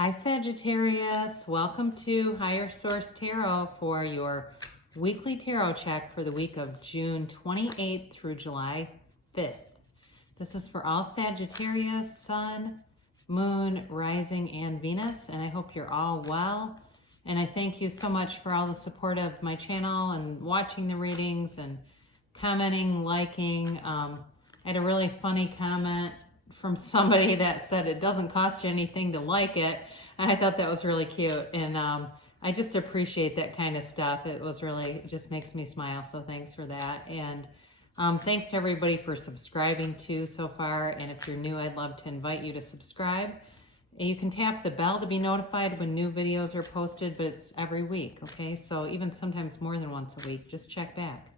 Hi Sagittarius, welcome to Higher Source Tarot for your weekly tarot check for the week of June 28th through July 5th. This is for all Sagittarius, Sun, Moon, Rising, and Venus, and I hope you're all well. And I thank you so much for all the support of my channel and watching the readings and commenting, liking. I had a really funny comment from somebody that said it doesn't cost you anything to like it. And I thought that was really cute. And I just appreciate that kind of stuff. It just makes me smile. So thanks for that. And thanks to everybody for subscribing too so far. And if you're new, I'd love to invite you to subscribe. You can tap the bell to be notified when new videos are posted, but it's every week, okay? So even sometimes more than once a week, just check back.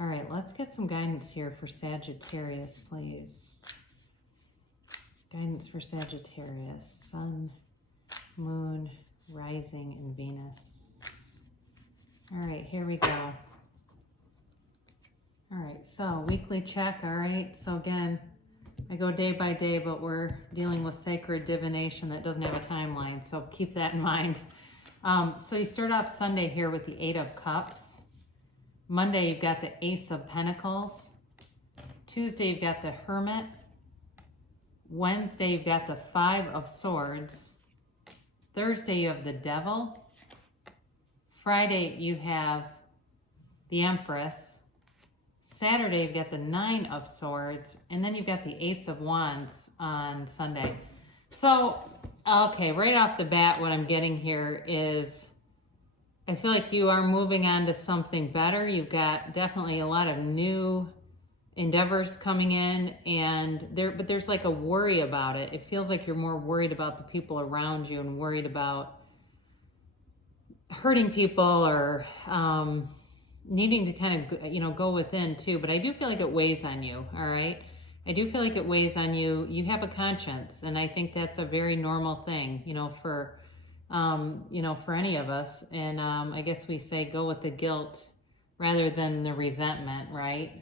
All right, let's get some guidance here for Sagittarius, please. Guidance for Sagittarius, Sun, Moon, Rising, and Venus. All right, here we go. All right, so weekly check, all right? So again, I go day by day, but we're dealing with sacred divination that doesn't have a timeline, so keep that in mind. So you start off Sunday here with the Eight of Cups. Monday, you've got the Ace of Pentacles. Tuesday, you've got the Hermit. Wednesday, you've got the Five of Swords. Thursday, you have the Devil. Friday, you have the Empress. Saturday, you've got the Nine of Swords. And then you've got the Ace of Wands on Sunday. So, okay, right off the bat, what I'm getting here is I feel like you are moving on to something better. You've got definitely a lot of new endeavors coming in, but there's like a worry about it. It feels like you're more worried about the people around you and worried about hurting people or needing to kind of go within too. But I do feel like it weighs on you. All right, I do feel like it weighs on you. You have a conscience, and I think that's a very normal thing, for any of us. And I guess we say go with the guilt rather than the resentment, right?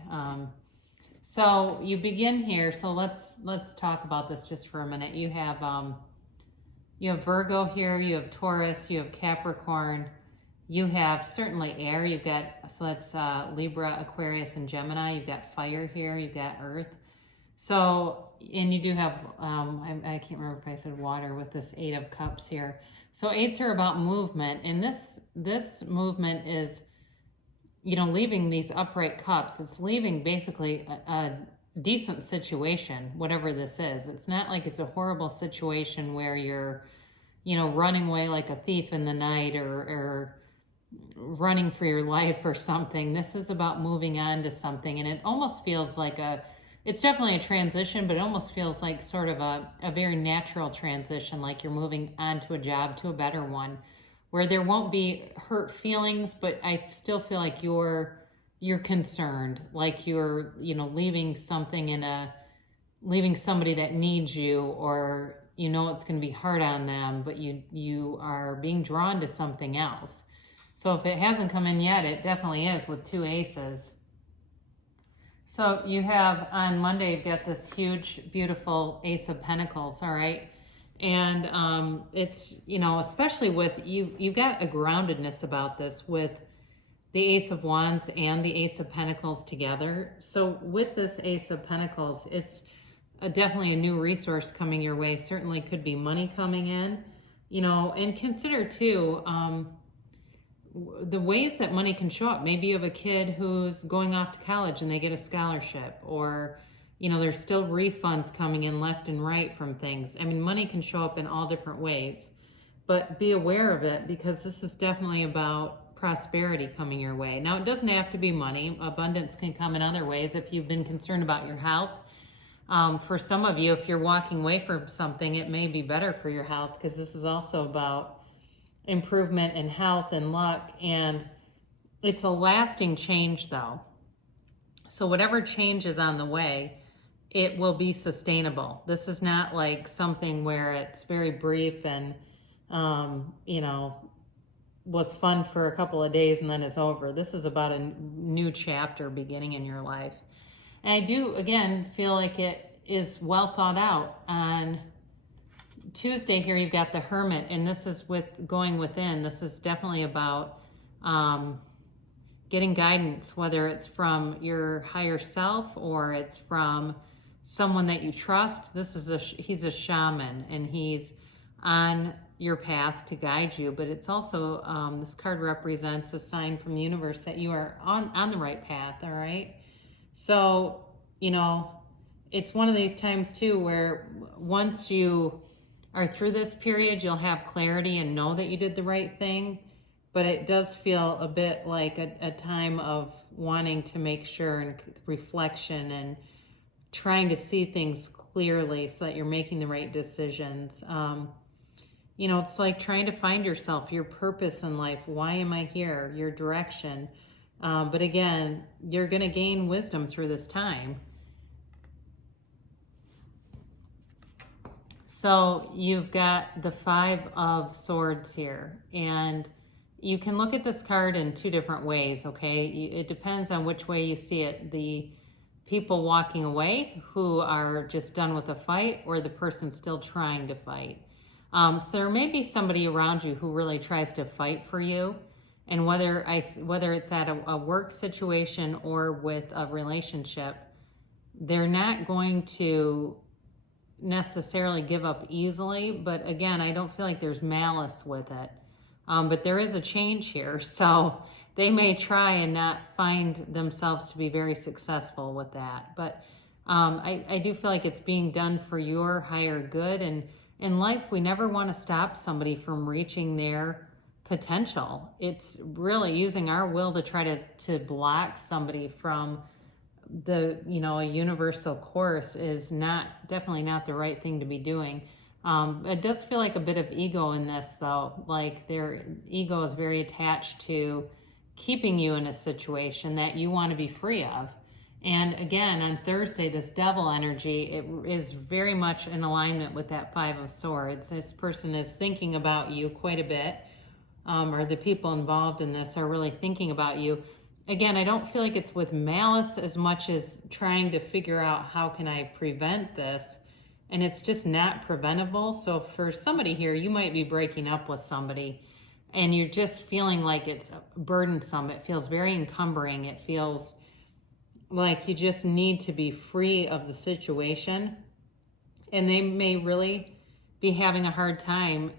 So you begin here. So let's talk about this just for a minute. You have Virgo here, you have Taurus, you have Capricorn, you have certainly air. You've got, so that's Libra, Aquarius, and Gemini. You've got fire here, you've got earth. So, and you do have, I can't remember if I said water with this Eight of Cups here. So eights are about movement, and this movement is, leaving these upright cups. It's leaving basically a decent situation, whatever this is. It's not like it's a horrible situation where you're, running away like a thief in the night or running for your life or something. This is about moving on to something, and it almost feels like it's definitely a transition, but it almost feels like sort of a very natural transition, like you're moving on to a job, to a better one, where there won't be hurt feelings, but I still feel like you're concerned, like you're, leaving something leaving somebody that needs you, or it's going to be hard on them, but you are being drawn to something else. So if it hasn't come in yet, it definitely is with two aces. So you have on Monday, you've got this huge, beautiful Ace of Pentacles, all right? And it's, especially with you've got a groundedness about this with the Ace of Wands and the Ace of Pentacles together. So with this Ace of Pentacles, it's definitely a new resource coming your way. Certainly could be money coming in, and consider too, the ways that money can show up. Maybe you have a kid who's going off to college and they get a scholarship, or there's still refunds coming in left and right from things. I mean, money can show up in all different ways, but be aware of it, because this is definitely about prosperity coming your way. Now, it doesn't have to be money. Abundance can come in other ways if you've been concerned about your health. For some of you, if you're walking away from something, it may be better for your health, because this is also about improvement in health and luck, and it's a lasting change though. So whatever change is on the way, it will be sustainable. This is not like something where it's very brief and, was fun for a couple of days and then it's over. This is about a new chapter beginning in your life. And I do, again, feel like it is well thought out on Tuesday here, you've got the Hermit, and this is with going within. This is definitely about getting guidance, whether it's from your higher self or it's from someone that you trust. He's a shaman, and he's on your path to guide you. But it's also, this card represents a sign from the universe that you are on the right path. All right. So, it's one of these times too where once you are through this period, you'll have clarity and know that you did the right thing. But it does feel a bit like a time of wanting to make sure, and reflection, and trying to see things clearly so that you're making the right decisions. It's like trying to find yourself, your purpose in life. Why am I here? Your direction. But again, you're going to gain wisdom through this time. So you've got the Five of Swords here, and you can look at this card in two different ways, okay? It depends on which way you see it. The people walking away who are just done with a fight, or the person still trying to fight. So there may be somebody around you who really tries to fight for you, and whether it's at a work situation or with a relationship, they're not going to necessarily give up easily. But again, I don't feel like there's malice with it. But there is a change here, so they may try and not find themselves to be very successful with that. But I do feel like it's being done for your higher good. And in life, we never want to stop somebody from reaching their potential. It's really using our will to try to block somebody from a universal course is definitely not the right thing to be doing. It does feel like a bit of ego in this, though. Like their ego is very attached to keeping you in a situation that you want to be free of. And again, on Thursday, this devil energy, it is very much in alignment with that Five of Swords. This person is thinking about you quite a bit, or the people involved in this are really thinking about you. Again, I don't feel like it's with malice as much as trying to figure out how can I prevent this. And it's just not preventable. So for somebody here, you might be breaking up with somebody and you're just feeling like it's burdensome. It feels very encumbering. It feels like you just need to be free of the situation. And they may really be having a hard time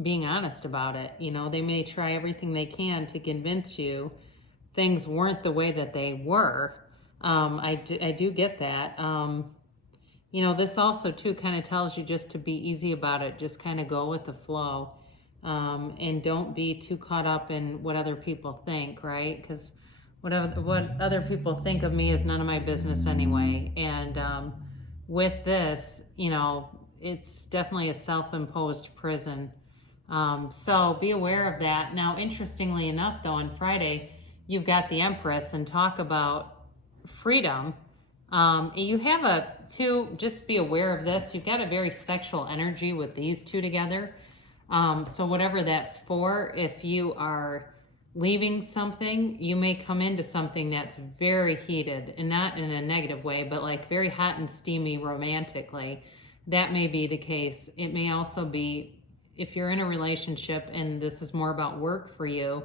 being honest about it. They may try everything they can to convince you things weren't the way that they were. I do get that. This also too kind of tells you just to be easy about it. Just kind of go with the flow, and don't be too caught up in what other people think, right? Because what other people think of me is none of my business anyway. And with this, it's definitely a self-imposed prison. So be aware of that. Now, interestingly enough, though, on Friday, you've got the Empress, and talk about freedom. You have just be aware of this. You've got a very sexual energy with these two together. So whatever that's for, if you are leaving something, you may come into something that's very heated, and not in a negative way, but like very hot and steamy romantically. That may be the case. It may also be, if you're in a relationship and this is more about work for you,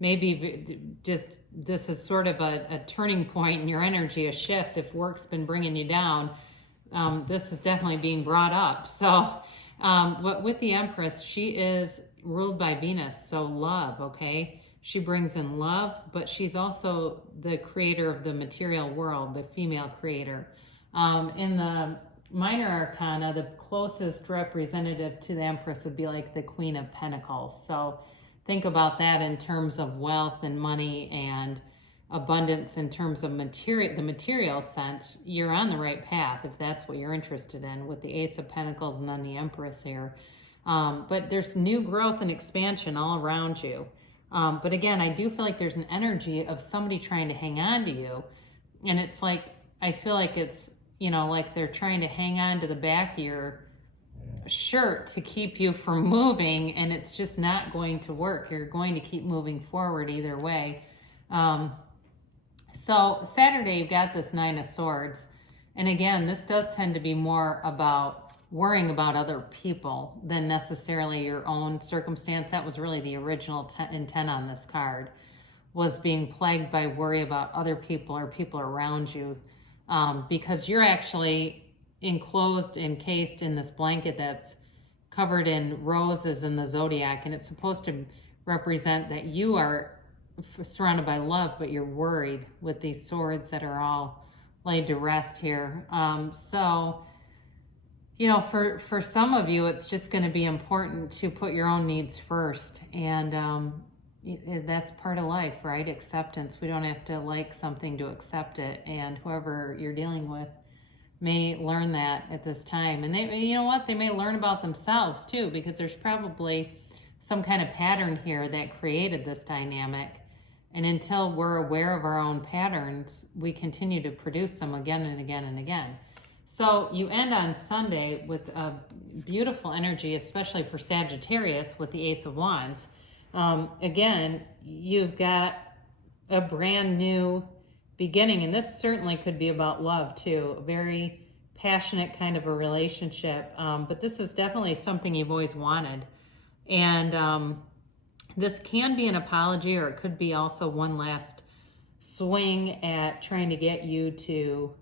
maybe just this is sort of a turning point in your energy, a shift. If work's been bringing you down, this is definitely being brought up. So, but with the Empress, she is ruled by Venus, so love, okay? She brings in love, but she's also the creator of the material world, the female creator. In the minor arcana, the closest representative to the Empress would be like the Queen of Pentacles. So think about that in terms of wealth and money and abundance in terms of the material sense. You're on the right path if that's what you're interested in, with the Ace of Pentacles and then the Empress here. But there's new growth and expansion all around you. But again, I do feel like there's an energy of somebody trying to hang on to you. And it's like, I feel like it's, like they're trying to hang on to the back of your shirt to keep you from moving, and it's just not going to work. You're going to keep moving forward either way. So Saturday, you've got this Nine of Swords. And again, this does tend to be more about worrying about other people than necessarily your own circumstance. That was really the original intent on this card, was being plagued by worry about other people or people around you, because you're actually encased in this blanket that's covered in roses in the zodiac, and it's supposed to represent that you are surrounded by love, but you're worried with these swords that are all laid to rest here. So, for some of you, it's just going to be important to put your own needs first. And that's part of life, right? Acceptance. We don't have to like something to accept it. And whoever you're dealing with may learn that at this time. And they, you know what? They may learn about themselves too, because there's probably some kind of pattern here that created this dynamic. And until we're aware of our own patterns, we continue to produce them again and again and again. So you end on Sunday with a beautiful energy, especially for Sagittarius with the Ace of Wands. Again, you've got a brand new beginning, and this certainly could be about love too, a very passionate kind of a relationship. But this is definitely something you've always wanted. And this can be an apology, or it could be also one last swing at trying to get you to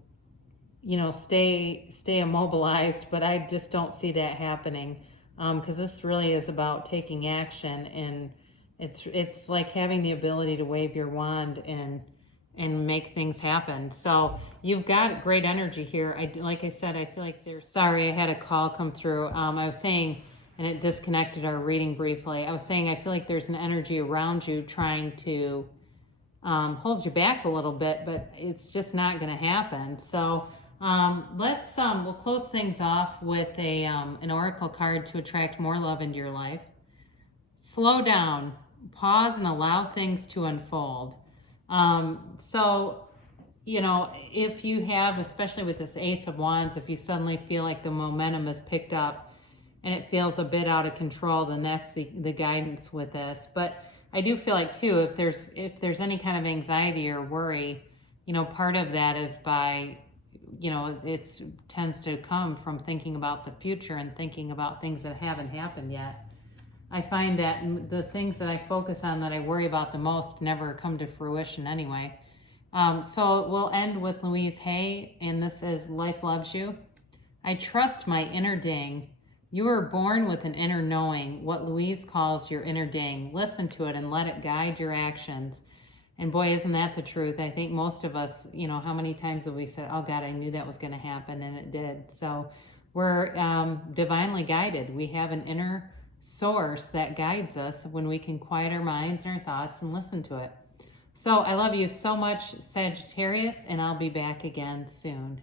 stay immobilized, but I just don't see that happening, because this really is about taking action, and it's like having the ability to wave your wand and make things happen. So you've got great energy here. Like I said, I feel like sorry, I had a call come through. I was saying, and it disconnected our reading briefly. I was saying I feel like there's an energy around you trying to hold you back a little bit, but it's just not going to happen. So we'll close things off with an oracle card to attract more love into your life. Slow down, pause, and allow things to unfold. So, if you have, especially with this Ace of Wands, if you suddenly feel like the momentum is picked up and it feels a bit out of control, then that's the guidance with this. But I do feel like too, if there's any kind of anxiety or worry, part of that is by, it tends to come from thinking about the future and thinking about things that haven't happened yet. I find that the things that I focus on, that I worry about the most, never come to fruition anyway. So we'll end with Louise Hay, and this is Life Loves You. I trust my inner ding. You were born with an inner knowing, what Louise calls your inner ding. Listen to it and let it guide your actions. And boy, isn't that the truth? I think most of us, how many times have we said, oh God, I knew that was going to happen, and it did. So we're divinely guided. We have an inner source that guides us when we can quiet our minds and our thoughts and listen to it. So I love you so much, Sagittarius, and I'll be back again soon.